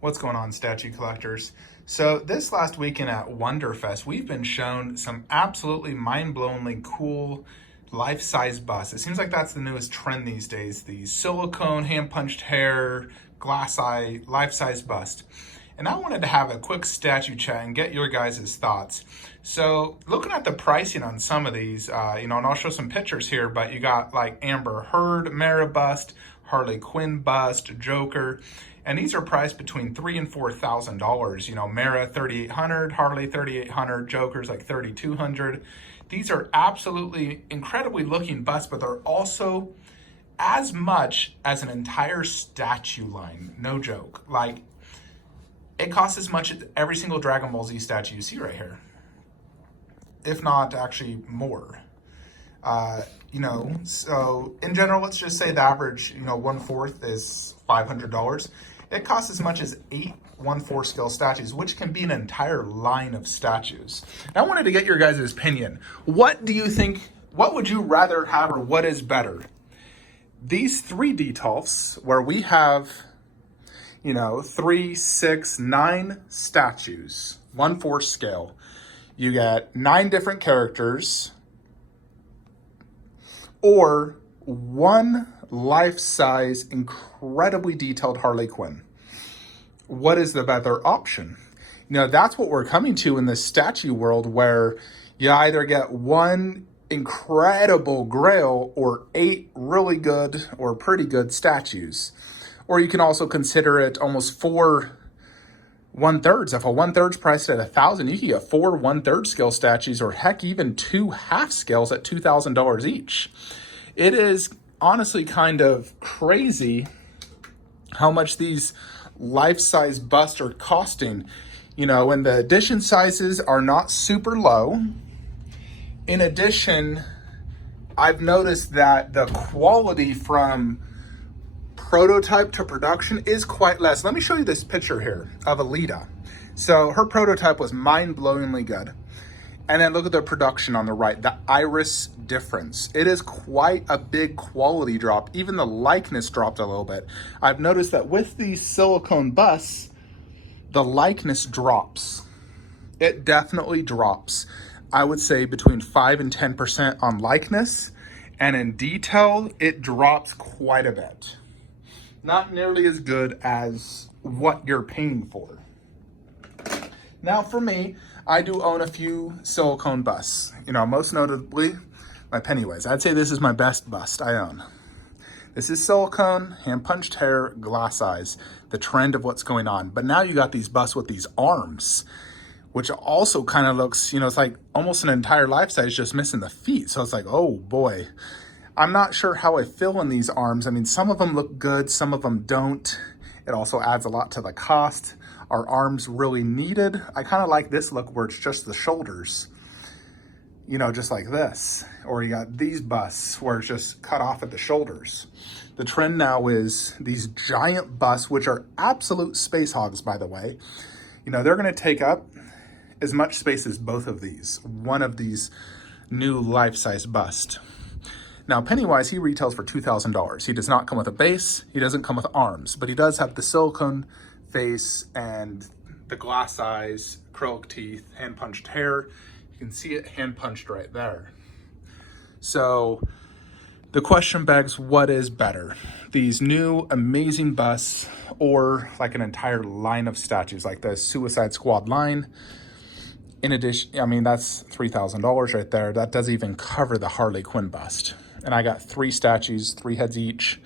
What's going on, statue collectors? So this last weekend at Wonderfest, we've been shown some absolutely mind-blowingly cool life-size busts. It seems like that's the newest trend these days, the silicone, hand-punched hair, glass eye, life-size bust. And I wanted to have a quick statue chat and get your guys' thoughts. So looking at the pricing on some of these, and I'll show some pictures here, but you got like Amber Heard, Mara bust, Harley Quinn bust, Joker, and these are priced between $3,000 and $4,000. Mara $3,800, Harley $3,800, Joker's like $3,200. These are absolutely incredibly looking busts, but they're also as much as an entire statue line. No joke. Like, it costs as much as every single Dragon Ball Z statue you see right here, if not actually more. So in general, let's just say the average, 1/4 is $500. It costs as much as 8 1/4 scale statues, which can be an entire line of statues. I wanted to get your guys' opinion. What do you think? What would you rather have, or what is better? These 3D Detolfs, where we have 3, 6, 9 statues, 1/4 scale. You get 9 different characters, or one life-size, incredibly detailed Harley Quinn. What is the better option? That's what we're coming to in this statue world, where you either get one incredible grail or 8 really good or pretty good statues. Or you can also consider it almost 4 1/3. If a 1/3's priced at $1,000, you can get 4 1/3 scale statues, or heck, even 2 half scales at $2,000 each. It is honestly kind of crazy how much these life-size busts are costing. And the edition sizes are not super low. In addition, I've noticed that the quality from prototype to production is quite less. Let me show you this picture here of Alita. So her prototype was mind-blowingly good. And then look at the production on the right, the iris difference. It is quite a big quality drop. Even the likeness dropped a little bit. I've noticed that with these silicone busts, the likeness drops. It definitely drops. I would say between 5 and 10% on likeness. And in detail, it drops quite a bit. Not nearly as good as what you're paying for. Now for me, I do own a few silicone busts. Most notably my Pennywise. I'd say this is my best bust I own. This is silicone, hand-punched hair, glass eyes, the trend of what's going on. But now you got these busts with these arms, which also kind of looks, it's like almost an entire life size just missing the feet. So it's like, oh boy. I'm not sure how I feel in these arms. I mean, some of them look good, some of them don't. It also adds a lot to the cost. Are arms really needed? I kind of like this look where it's just the shoulders, just like this. Or you got these busts where it's just cut off at the shoulders. The trend now is these giant busts, which are absolute space hogs, by the way. They're gonna take up as much space as both of these, one of these new life-size busts. Now, Pennywise, he retails for $2,000. He does not come with a base. He doesn't come with arms, but he does have the silicone face and the glass eyes, acrylic teeth, hand-punched hair. You can see it hand-punched right there. So the question begs, what is better? These new amazing busts, or like an entire line of statues like the Suicide Squad line? In addition, that's $3,000 right there. That doesn't even cover the Harley Quinn bust. And I got 3 statues, 3 heads each.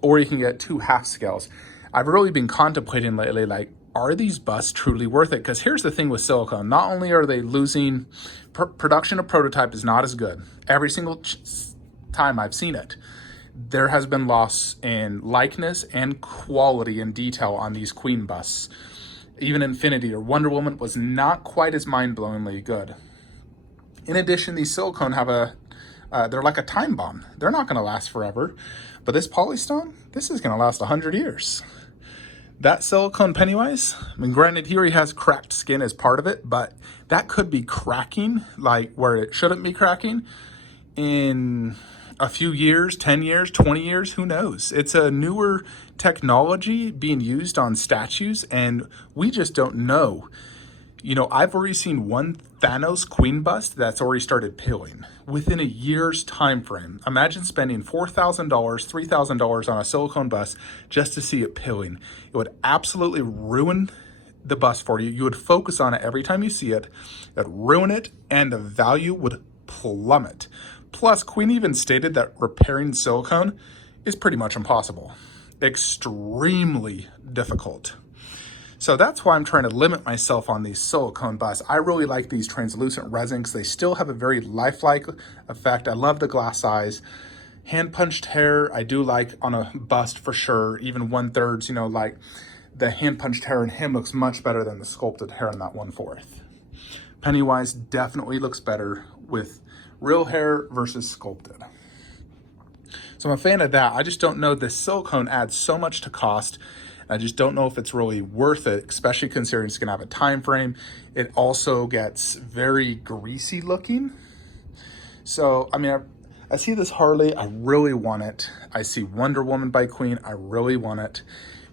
Or you can get 2 half scales. I've really been contemplating lately, like, are these busts truly worth it? Because here's the thing with silicone. Not only are they losing, production of prototype is not as good. Every single time I've seen it, there has been loss in likeness and quality and detail on these Queen busts. Even Infinity or Wonder Woman was not quite as mind-blowingly good. In addition, these silicone have they're like a time bomb. They're not going to last forever. But this Polystone, this is going to last 100 years. That silicone Pennywise, granted, he already has cracked skin as part of it, but that could be cracking, like where it shouldn't be cracking, in a few years, 10 years, 20 years, who knows? It's a newer technology being used on statues, and we just don't know. You know, I've already seen one Thanos Queen bust that's already started peeling within a year's time frame. Imagine spending $4,000, $3,000 on a silicone bust just to see it peeling. It would absolutely ruin the bust for you. You would focus on it every time you see it. It would ruin it, and the value would plummet. Plus, Queen even stated that repairing silicone is pretty much impossible. Extremely difficult. So that's why I'm trying to limit myself on these silicone busts. I really like these translucent resins. They still have a very lifelike effect. I love the glass eyes. Hand punched hair, I do like on a bust for sure. Even 1/3, you know, like the hand punched hair in him looks much better than the sculpted hair in that 1/4. Pennywise definitely looks better with real hair versus sculpted. So I'm a fan of that. I just don't know, this silicone adds so much to cost. I just don't know if it's really worth it, especially considering it's gonna have a time frame. It also gets very greasy looking. So, I mean, I see this Harley, I really want it. I see Wonder Woman by Queen, I really want it.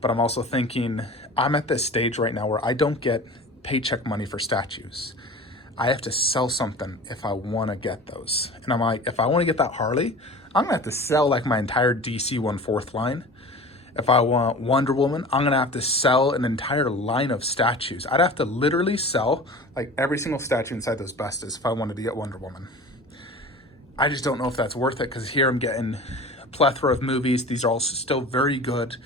But I'm also thinking, I'm at this stage right now where I don't get paycheck money for statues. I have to sell something if I wanna get those. And I'm like, if I wanna get that Harley, I'm gonna have to sell like my entire DC 1/4 line. If I want Wonder Woman, I'm gonna have to sell an entire line of statues. I'd have to literally sell like every single statue inside those bustas if I wanted to get Wonder Woman. I just don't know if that's worth it, because here I'm getting a plethora of movies. These are all still very good,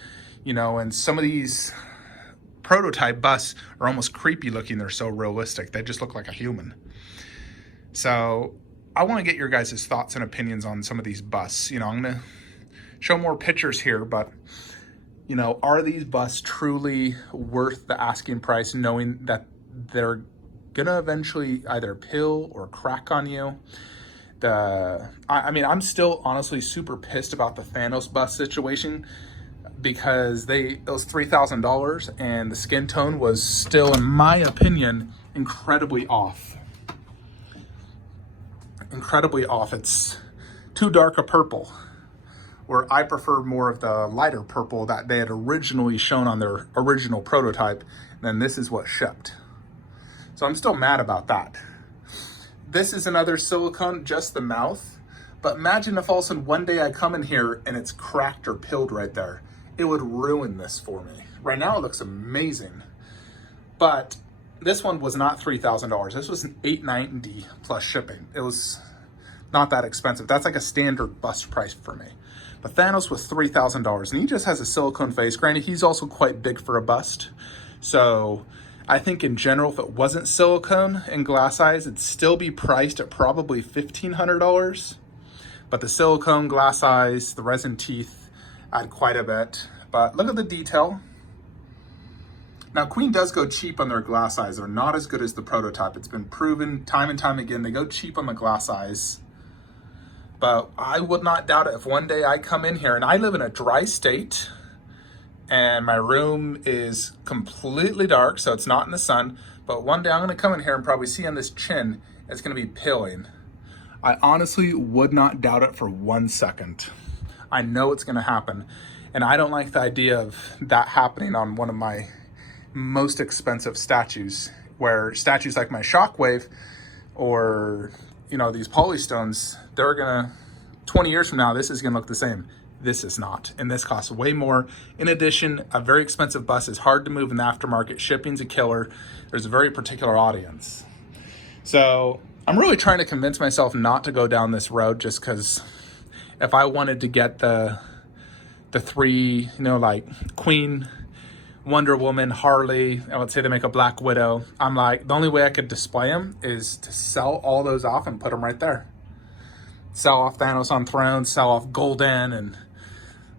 you know, and some of these prototype busts are almost creepy looking. They're so realistic. They just look like a human. So I want to get your guys' thoughts and opinions on some of these busts. You know, I'm gonna show more pictures here, but you know, are these busts truly worth the asking price, knowing that they're gonna eventually either peel or crack on you? I mean, I'm still honestly super pissed about the Thanos bust situation, because it was $3,000 and the skin tone was still, in my opinion, incredibly off. Incredibly off. It's too dark a purple, where I prefer more of the lighter purple that they had originally shown on their original prototype, and then this is what shipped. So I'm still mad about that. This is another silicone, just the mouth. But imagine if all of a sudden one day I come in here and it's cracked or peeled right there. It would ruin this for me. Right now it looks amazing. But this one was not $3,000. This was an $890 plus shipping. It was not that expensive. That's like a standard bust price for me. But Thanos was $3,000, and he just has a silicone face. Granted, he's also quite big for a bust. So I think in general, if it wasn't silicone and glass eyes, it'd still be priced at probably $1,500. But the silicone, glass eyes, the resin teeth add quite a bit. But look at the detail. Now, Queen does go cheap on their glass eyes. They're not as good as the prototype. It's been proven time and time again. They go cheap on the glass eyes. But I would not doubt it if one day I come in here, and I live in a dry state, and my room is completely dark, so it's not in the sun. But one day I'm gonna come in here and probably see on this chin, it's gonna be peeling. I honestly would not doubt it for 1 second. I know it's gonna happen. And I don't like the idea of that happening on one of my most expensive statues, where statues like my Shockwave or, you know, these polystones, they're gonna, 20 years from now, this is gonna look the same. This is not, and this costs way more. In addition, a very expensive bus is hard to move in the aftermarket. Shipping's a killer. There's a very particular audience. So I'm really trying to convince myself not to go down this road, just because if I wanted to get the three, you know, like Queen, Wonder Woman, Harley, and let's say they make a Black Widow, I'm like, the only way I could display them is to sell all those off and put them right there. Sell off Thanos on Throne, sell off Golden and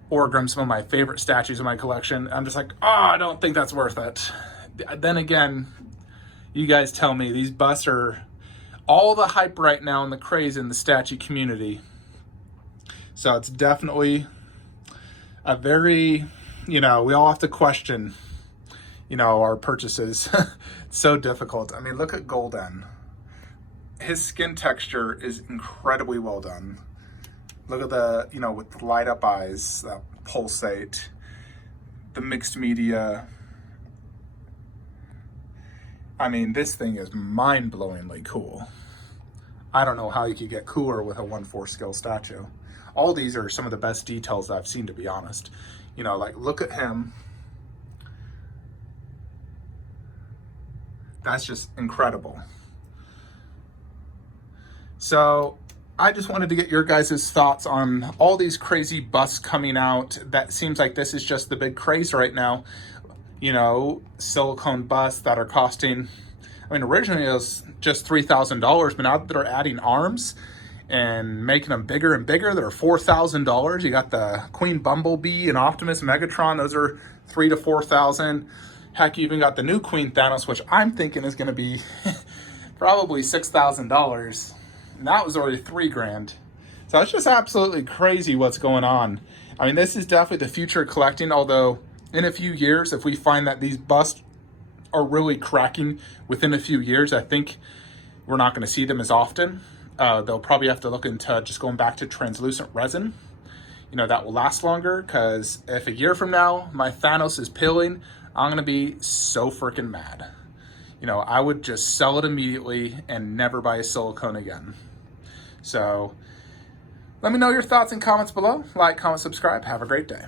Orgrim, some of my favorite statues in my collection. I'm just like, oh, I don't think that's worth it. Then again, you guys tell me, these busts are all the hype right now and the craze in the statue community. So it's definitely a very, you know, we all have to question, you know, our purchases. It's so difficult. I mean, look at Golden. His skin texture is incredibly well done. Look at the, with the light up eyes that pulsate, the mixed media. I mean, this thing is mind-blowingly cool. I don't know how you could get cooler with a 1/4 scale statue. All these are some of the best details I've seen, to be honest. Like, look at him. That's just incredible. So I just wanted to get your guys' thoughts on all these crazy busts coming out. That seems like this is just the big craze right now. Silicone busts that are costing, originally it was just $3,000, but now that they're adding arms and making them bigger and bigger, they're $4,000. You got the Queen Bumblebee and Optimus Megatron, those are $3,000 to $4,000. Heck, you even got the new Queen Thanos, which I'm thinking is going to be probably $6,000. And that was already $3,000. So it's just absolutely crazy what's going on. This is definitely the future of collecting, although in a few years, if we find that these busts are really cracking within a few years, I think we're not going to see them as often. They'll probably have to look into just going back to translucent resin. That will last longer, because if a year from now my Thanos is pilling, I'm going to be so freaking mad. I would just sell it immediately and never buy a silicone again. So let me know your thoughts and comments below. Like, comment, subscribe. Have a great day.